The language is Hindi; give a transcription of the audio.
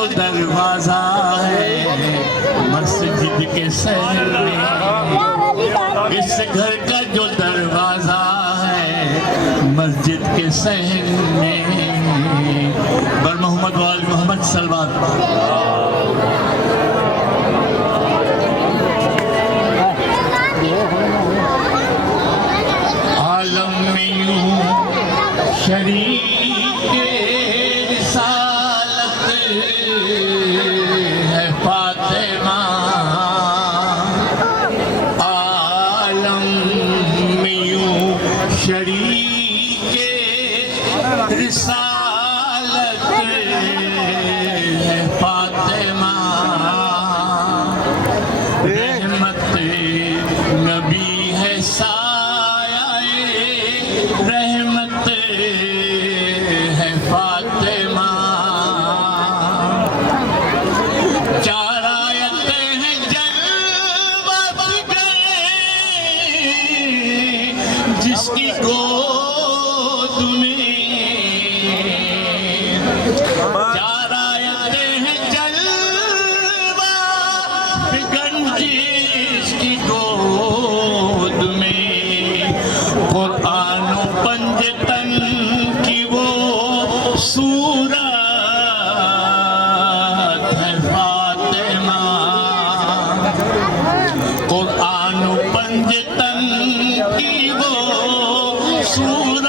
जो दरवाजा है मस्जिद के शहर में, इस घर का जो दरवाजा है मस्जिद के शहर में। बर मोहम्मद वाल मोहम्मद सलमान। आलम में यूं शरीक रिसालत है फातिमा, आलम में यूं शरीक रिसालत है फातिमा, रहमत नबी है रहमत है फातिमा। चार आयतें हैं जलवा गए जिसकी गोद में, चार आयतें हैं जलवा जिसकी गोद में, कुरान पंजतन की वो सूरत है फातिमा, कुरान पंजतन की वो सूरत